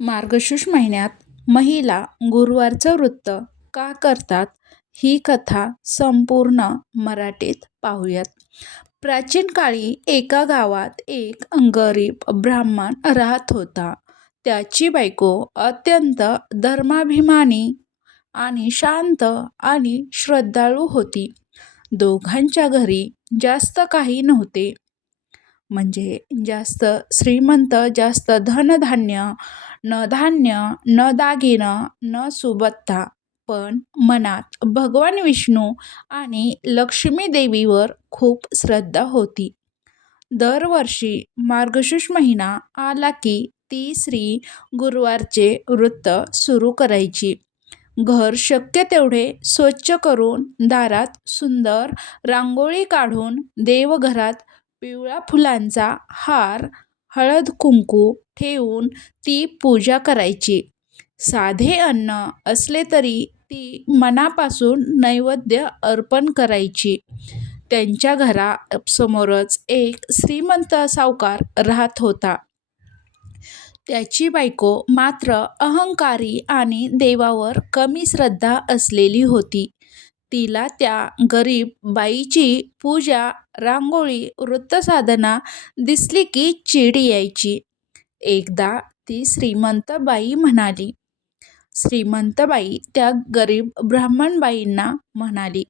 मार्गशीर्ष महिन्यात महिला गुरुवारचं वृत्त का करतात ही कथा संपूर्ण मराठीत पाहूयात. प्राचीन काळी एका गावात एक गरीब ब्राह्मण राहत होता. त्याची बायको अत्यंत धर्माभिमानी आणि शांत आणि श्रद्धाळू होती. दोघांच्या घरी जास्त काही नव्हते. म्हणजे जास्त श्रीमंत जास्त धनधान्य न धान्य न दागिनं न सुबत्ता पण मनात भगवान विष्णू आणि लक्ष्मी देवीवर खूप श्रद्धा होती. दरवर्षी मार्गशीर्ष महिना आला की ती श्री गुरुवारचे वृत्त सुरू करायची. घर शक्य तेवढे स्वच्छ करून दारात सुंदर रांगोळी काढून देवघरात पिवळ्या फुलांचा हार हळद कुंकू ठेवून ती पूजा करायची. साधे अन्न असले तरी ती मनापासून नैवेद्य अर्पण करायची. त्यांच्या घरासमोरच एक श्रीमंत सावकार राहत होता. त्याची बायको मात्र अहंकारी आणि देवावर कमी श्रद्धा असलेली होती. तिला त्या गरीब बाईची पूजा रांगोळी वृत्तसाधना दिसली की चीड यायची. एकदा ती श्रीमंतबाई म्हणाली श्रीमंतबाई त्या गरीब ब्राह्मणबाईंना म्हणाली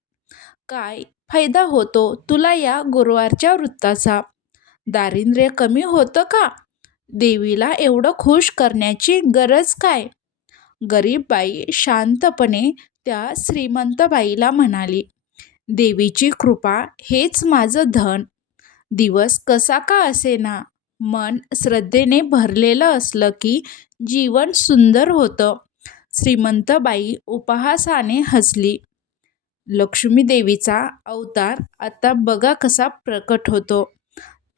काय फायदा होतो तुला या गुरुवारच्या वृत्ताचा? दारिद्र्य कमी होतं का? देवीला एवढं खुश करण्याची गरज काय? गरीब बाई शांतपणे त्या श्रीमंतबाईला म्हणाली देवीची कृपा हेच माझं धन. दिवस कसा का असेना? मन श्रद्धेने भरलेलं असलं की जीवन सुंदर होतं. श्रीमंत बाई उपहासाने हसली. लक्ष्मी देवीचा अवतार आता बघा कसा प्रकट होतो.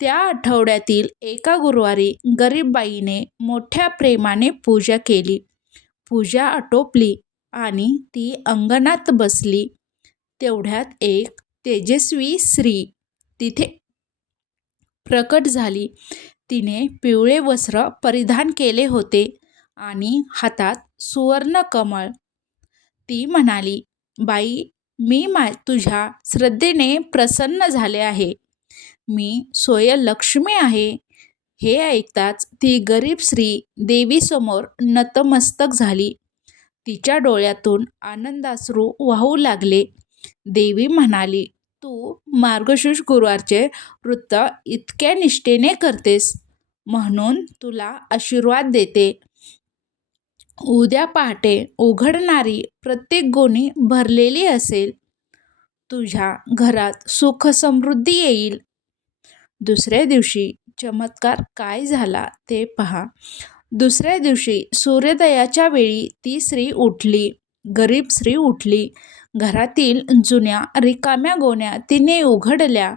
त्या आठवड्यातील एका गुरुवारी गरीब बाईने मोठ्या प्रेमाने पूजा केली. पूजा आटोपली आणि ती अंगणात बसली. तेवढ्यात एक तेजस्वी स्त्री तिथे प्रकट झाली. तिने पिवळे वस्त्र परिधान केले होते आणि हातात सुवर्ण कमळ. ती म्हणाली बाई मी मा तुझ्या श्रद्धेने प्रसन्न झाले आहे. मी सोय लक्ष्मी आहे. हे ऐकताच ती गरीब स्त्री देवीसमोर नतमस्तक झाली. तिच्या डोळ्यातून आनंदाश्रू वाहू लागले. देवी म्हणाली तू मार्गशीर्ष गुरुवारचे वृत्त इतक्या निष्ठेने करतेस म्हणून तुला आशीर्वाद देते. उद्या पहाटे उघडणारी प्रत्येक गोणी भरलेली असेल. तुझ्या घरात सुख समृद्धी येईल. दुसऱ्या दिवशी चमत्कार काय झाला ते पहा. दुसऱ्या दिवशी सूर्योदयाच्या वेळी ती स्त्री उठली. गरीब स्त्री उठली. घरातील जुन्या रिकाम्या गोण्या तिने उघडल्या.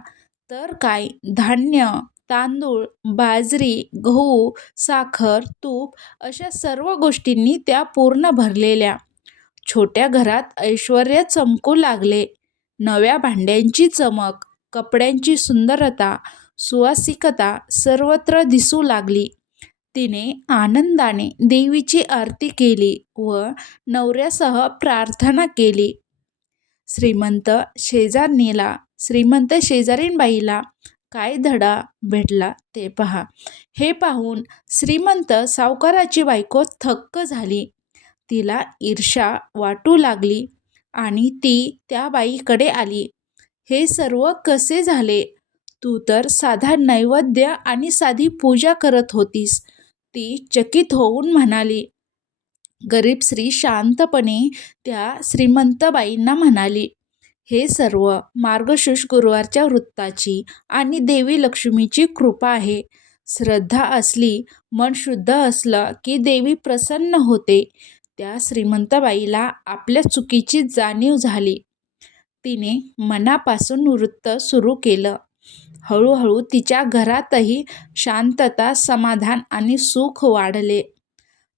तर काय? धान्य तांदूळ बाजरी गहू साखर तूप अशा सर्व गोष्टींनी त्या पूर्ण भरलेल्या. छोट्या घरात ऐश्वर चमकू लागले. नव्या भांड्यांची चमक कपड्यांची सुंदरता सुवासिकता सर्वत्र दिसू लागली. तिने आनंदाने देवीची आरती केली व नवऱ्यासह प्रार्थना केली. श्रीमंत शेजारणीला श्रीमंत शेजारीणबाईला काय धडा भेटला ते पहा. हे पाहून श्रीमंत सावकाराची बायको थक्क झाली. तिला ईर्षा वाटू लागली आणि ती त्या बाईकडे आली. हे सर्व कसे झाले? तू तर साधा नैवेद्य आणि साधी पूजा करत होतीस. ती चकित होऊन म्हणाली. गरीब स्त्री शांतपणे त्या श्रीमंतबाईंना म्हणाली हे सर्व मार्गशीर्ष गुरुवारच्या वृत्ताची आणि देवी लक्ष्मीची कृपा आहे. श्रद्धा असली मन शुद्ध असलं की देवी प्रसन्न होते त्या श्रीमंतबाईला आपल्या चुकीची जाणीव झाली. तिने मनापासून वृत्त सुरू केलं. हळूहळू तिच्या घरातही शांतता समाधान आणि सुख वाढले.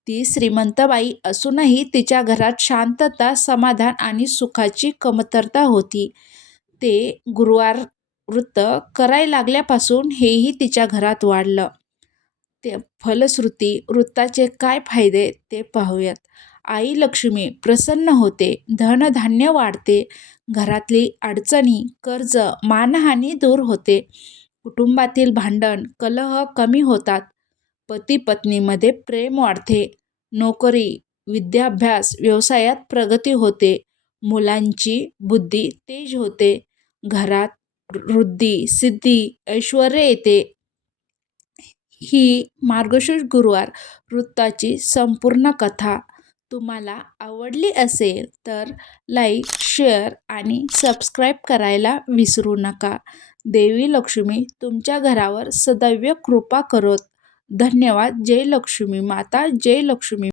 ती श्रीमंतबाई असूनही तिच्या घरात शांतता समाधान आणि सुखाची कमतरता होती. ते गुरुवार वृत्त करायला लागल्यापासून हेही तिच्या घरात वाढलं. ते फलश्रुती वृत्ताचे काय फायदे ते पाहूयात. आई लक्ष्मी प्रसन्न होते धनधान्य वाढते घरातली अडचणी कर्ज मानहानी दूर होते. कुटुंबातील भांडण कलह कमी होतात. पती पत्नीमध्ये प्रेम वाढते. नोकरी विद्याभ्यास व्यवसायात प्रगती होते. मुलांची बुद्धी तेज होते. घरात वृद्धी सिद्धी ऐश्वर येते. ही मार्गशीर्ष गुरुवार वृत्ताची संपूर्ण कथा. तुम्हाला आवडली असेल तर लाईक शेअर आणि सबस्क्राईब करायला विसरू नका. देवी लक्ष्मी तुमच्या घरावर सदैव कृपा करोत. धन्यवाद. जय लक्ष्मी. माता जय लक्ष्मी.